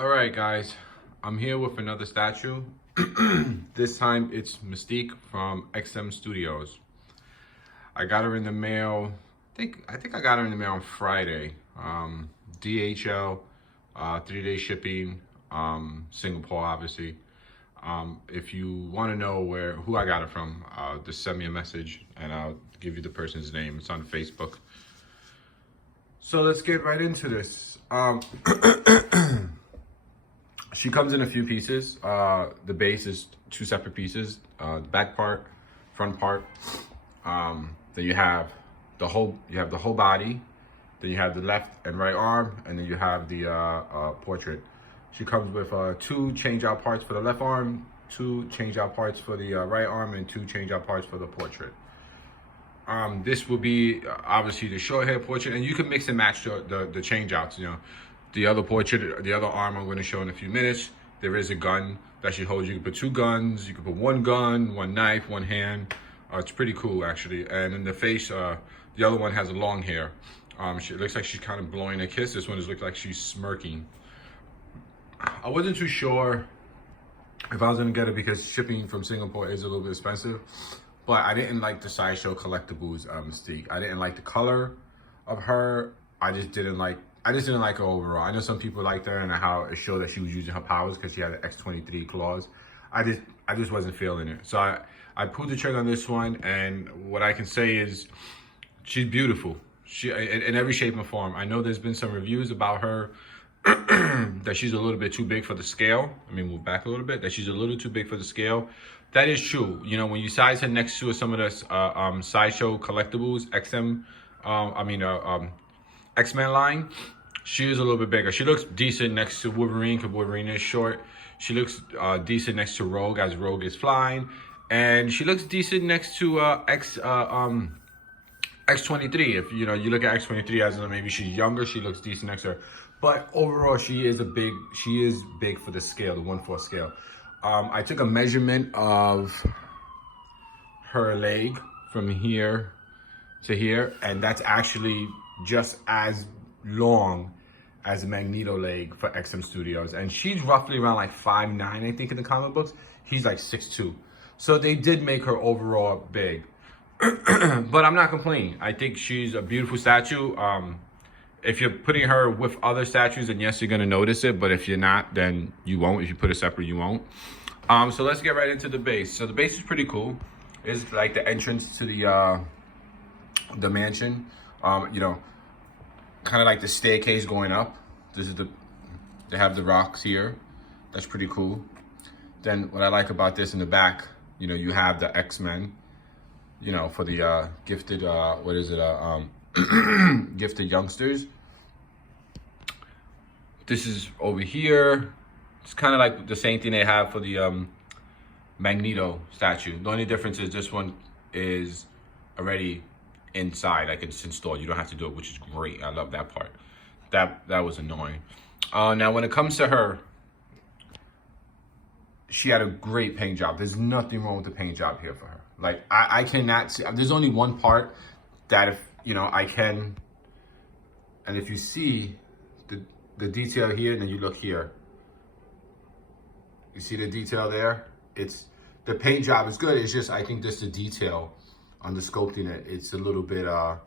All right, guys, I'm here with another statue. This time it's Mystique from XM Studios. I got her in the mail. I think I got her in the mail on Friday. DHL, 3-day shipping. Singapore, obviously. If you want to know who I got it from, just send me a message and I'll give you the person's name. It's on Facebook. So let's get right into this. She comes in a few pieces. The base is 2 separate pieces. The back part, front part. Then you have the whole body. Then you have the left and right arm, and then you have the portrait. She comes with 2 change-out parts for the left arm, 2 change-out parts for the right arm, and 2 change-out parts for the portrait. This will be obviously the short hair portrait, and you can mix and match the change-outs. You know, the other portrait, the other arm, I'm going to show in a few minutes. There is a gun that she holds. You can put 2 guns. You can put 1 gun, 1 knife, 1 hand. It's pretty cool, actually. And in the face, the other one has a long hair. It looks like she's kind of blowing a kiss. This one looks like she's smirking. I wasn't too sure if I was gonna get it because shipping from Singapore is a little bit expensive, but I didn't like the Sideshow Collectibles Mystique. I didn't like the color of her. I just didn't like her overall. I know some people liked her and how it showed that she was using her powers because she had an X-23 claws. I just wasn't feeling it. So I pulled the trigger on this one, and what I can say is she's beautiful. She in every shape and form. I know there's been some reviews about her that she's a little bit too big for the scale. Let me move back a little bit. That she's a little too big for the scale. That is true. You know, when you size her next to some of the Sideshow Collectibles X-Men line, she is a little bit bigger. She looks decent next to Wolverine because Wolverine is short. She looks decent next to Rogue as Rogue is flying, and she looks decent next to X-23. If you look at X-23 as maybe she's younger, she looks decent next to her. But overall, she is big for the scale, the 1/4 scale. I took a measurement of her leg from here to here, and that's actually just as long as a Magneto leg for XM Studios. And she's roughly around like 5'9", I think, in the comic books. He's like 6'2". So they did make her overall big. But I'm not complaining. I think she's a beautiful statue. If you're putting her with other statues, then yes, you're gonna notice it. But if you're not, then you won't. If you put it separate, you won't. So let's get right into the base. So the base is pretty cool. It's like the entrance to the mansion. Kind of like the staircase going up. They have the rocks here. That's pretty cool. Then what I like about this in the back, you have the X-Men. For the gifted, gifted youngsters. This is over here. It's kind of like the same thing they have for the Magneto statue. The only difference is this one is already inside. Like, it's installed. You don't have to do it, which is great. I love that part. That was annoying. Now, when it comes to her, she had a great paint job. There's nothing wrong with the paint job here for her. Like, I cannot see. There's only one part that if I can, and if you see the detail here, and then you look here, you see the detail there. The paint job is good. It's just I think just the detail on the sculpting it's a little bit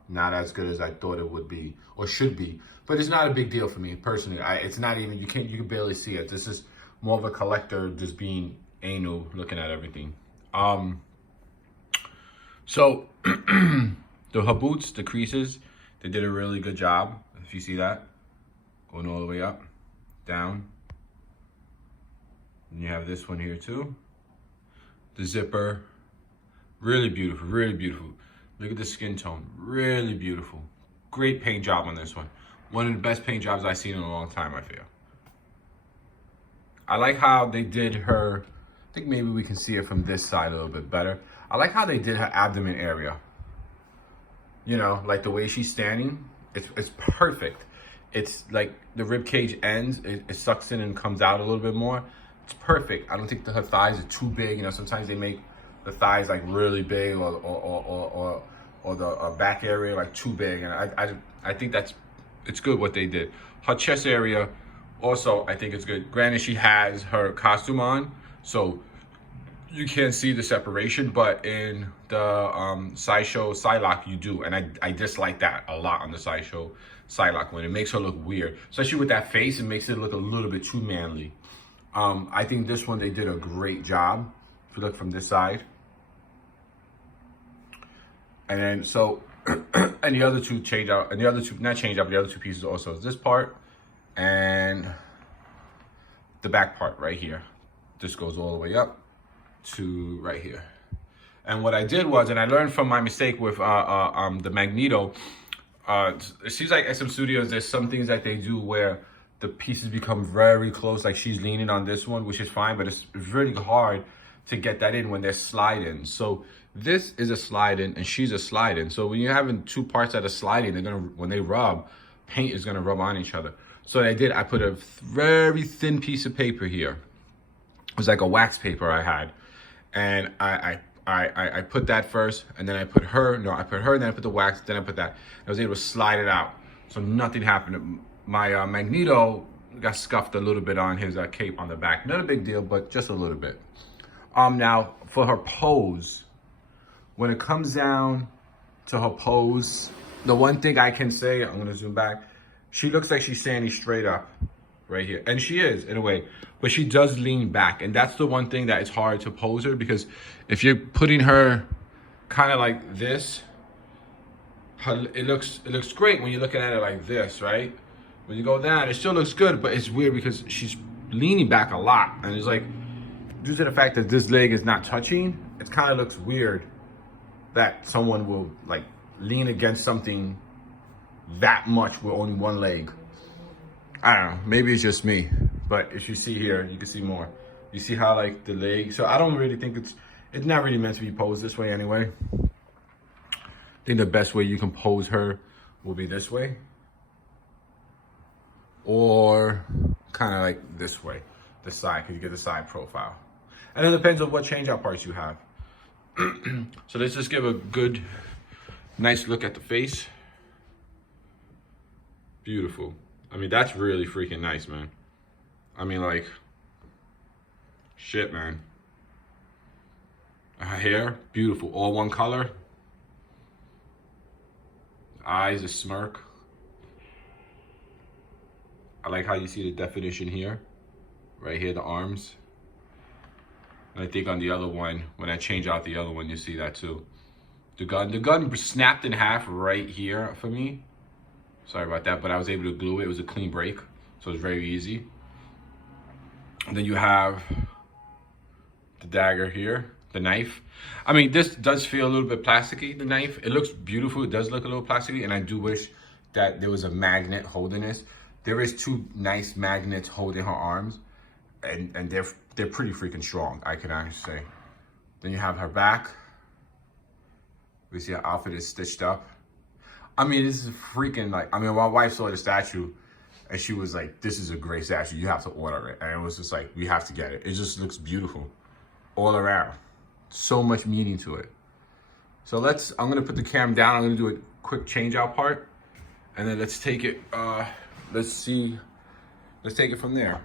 not as good as I thought it would be or should be. But it's not a big deal for me personally. It's not even you can barely see it. This is more of a collector just being anal looking at everything. So her boots, the creases, they did a really good job. If you see that, going all the way up, down. And you have this one here too. The zipper, really beautiful, really beautiful. Look at the skin tone, really beautiful. Great paint job on this one. One of the best paint jobs I've seen in a long time, I feel. I like how they did her, I think maybe we can see it from this side a little bit better. I like how they did her abdomen area. Like the way she's standing, it's perfect. It's like the rib cage ends, it sucks in and comes out a little bit more. It's perfect. I don't think her thighs are too big. Sometimes they make the thighs like really big or the back area like too big. And I think it's good what they did. Her chest area Also, I think it's good. Granted, she has her costume on, so you can't see the separation, but in the sideshow Psylocke, you do. And I dislike that a lot on the sideshow Psylocke when it makes her look weird. Especially with that face, it makes it look a little bit too manly. I think this one, they did a great job. If you look from this side. And then, so, and the other two change out, and the other two, not change out, but the other two pieces also is this part and the back part right here. This goes all the way up to right here. And what I did was, and I learned from my mistake with the Magneto, it seems like SM Studios, there's some things that they do where the pieces become very close, like she's leaning on this one, which is fine, but it's really hard to get that in when they're sliding. So this is a slide in and she's a slide in. So when you're having two parts that are sliding, they're gonna, when they rub, paint is gonna rub on each other. So what I did, I put a very thin piece of paper here. It was like a wax paper I had. And I put that first, and then I put her, no, I put her, and then I put the wax, then I put that. I was able to slide it out. So nothing happened. My Magneto got scuffed a little bit on his cape on the back. Not a big deal, but just a little bit. Now, for her pose, when it comes down to her pose, the one thing I can say, I'm gonna zoom back, she looks like she's standing straight up right here. And she is, in a way, but she does lean back. And that's the one thing that it's hard to pose her, because if you're putting her kind of like this, it looks great when you're looking at it like this, right? When you go down, it still looks good, but it's weird because she's leaning back a lot. And it's like, due to the fact that this leg is not touching, it kind of looks weird that someone will like lean against something that much with only one leg. I don't know, maybe it's just me, but if you see here, you can see more. You see how like the leg, so I don't really think it's not really meant to be posed this way anyway. I think the best way you can pose her will be this way, or kind of like this way, the side, because you get the side profile. And it depends on what change out parts you have. So let's just give a good, nice look at the face. Beautiful. I mean, that's really freaking nice, man. I mean, like, shit, man. Her hair, beautiful, all one color. Eyes, a smirk. I like how you see the definition here. Right here, the arms. And I think on the other one, when I change out the other one, you see that too. The gun snapped in half right here for me. Sorry about that, but I was able to glue it. It was a clean break, so it was very easy. And then you have the dagger here, the knife. I mean, this does feel a little bit plasticky, the knife. It looks beautiful. It does look a little plasticky, and I do wish that there was a magnet holding this. There is two nice magnets holding her arms, and they're pretty freaking strong, I can honestly say. Then you have her back. We see her outfit is stitched up. I mean, this is freaking like, I mean, my wife saw the statue and she was like, this is a great statue. You have to order it. And it was just like, we have to get it. It just looks beautiful all around. So much meaning to it. So I'm going to put the cam down. I'm going to do a quick change out part. And then let's take it, let's take it from there.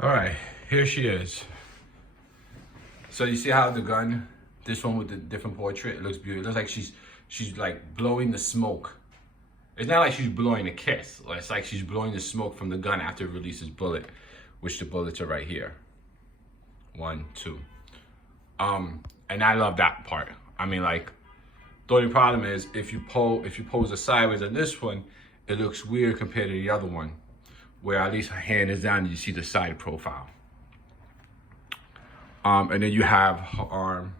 All right, here she is. So you see how the gun, this one with the different portrait, it looks beautiful. It looks like she's like blowing the smoke. It's not like she's blowing a kiss. It's like she's blowing the smoke from the gun after it releases bullet, which the bullets are right here. 1, 2. And I love that part. I mean, like, The only problem is if you pose it sideways on this one, it looks weird compared to the other one, where at least her hand is down and you see the side profile. And then you have her arm,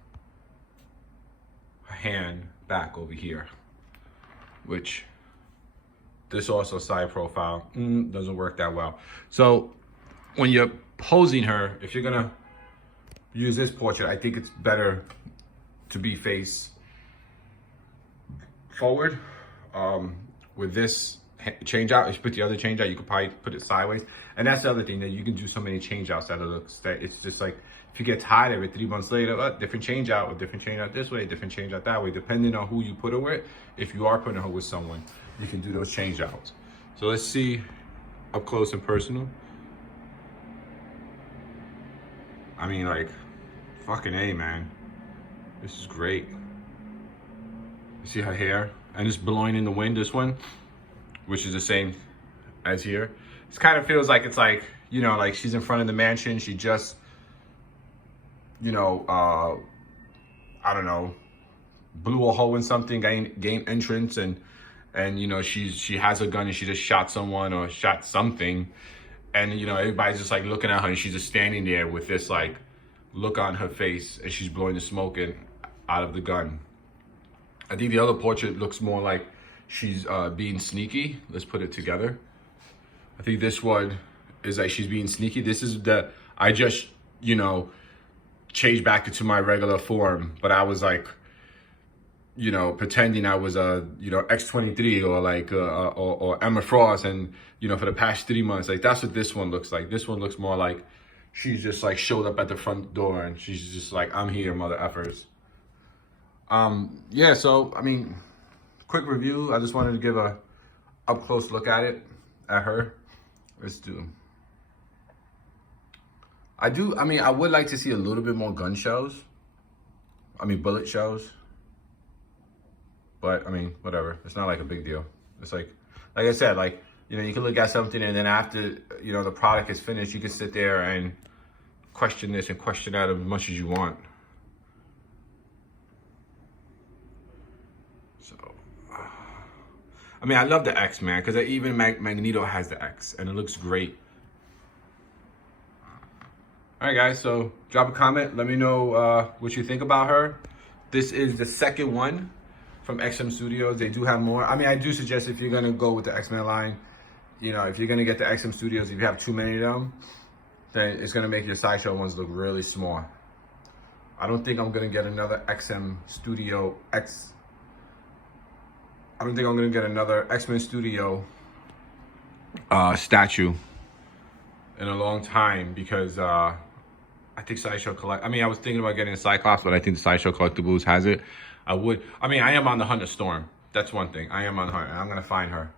her hand back over here, which this also side profile doesn't work that well. So when you're posing her, if you're gonna use this portrait, I think it's better to be face forward. With this change out, if you put the other change out, you could probably put it sideways. And that's the other thing, that you can do so many change outs that it looks, that it's just like, if you get tired of it 3 months later, different change out, or different change out this way, different change out that way, depending on who you put her with. If you are putting her with someone, you can do those change outs. So let's see up close and personal. I mean, like, fucking A, man. This is great. You see her hair? And it's blowing in the wind, this one, which is the same as here. It kind of feels like it's like, you know, like she's in front of the mansion. She just, you know, I don't know, blew a hole in something, gained entrance, and you know, she has a gun and she just shot someone or shot something. And, you know, everybody's just like looking at her and she's just standing there with this like look on her face and she's blowing the smoke out of the gun. I think the other portrait looks more like she's being sneaky. Let's put it together. I think this one is like she's being sneaky. This is I just, you know, changed back into my regular form, but I was like, you know, pretending I was you know, X-23 or like or Emma Frost, and you know, for the past 3 months, like that's what this one looks like. This one looks more like she's just like showed up at the front door and she's just like, I'm here, mother effers. Yeah, so I mean, quick review. I just wanted to give a up close look at her. Let's do. I mean, I would like to see a little bit more gun shows. I mean, bullet shows. But I mean, whatever. It's not like a big deal. It's like I said, like, you know, you can look at something and then after, you know, the product is finished, you can sit there and question this and question that as much as you want. So, I mean, I love the X, man, because even Magneto has the X, and it looks great. All right, guys, so drop a comment. Let me know what you think about her. This is the second one from XM Studios. They do have more. I mean, I do suggest if you're going to go with the X-Men line, you know, if you're going to get the XM Studios, if you have too many of them, then it's going to make your Sideshow ones look really small. I don't think I'm going to get another XM Studio X. I don't think I'm going to get another X-Men Studio statue in a long time, because I think Sideshow I mean, I was thinking about getting a Cyclops, but I think the Sideshow Collectibles has it. I mean, I am on the hunt of Storm. That's one thing. I am on the hunt, and I'm going to find her.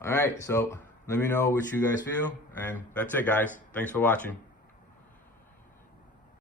All right, so let me know what you guys feel, and that's it, guys. Thanks for watching.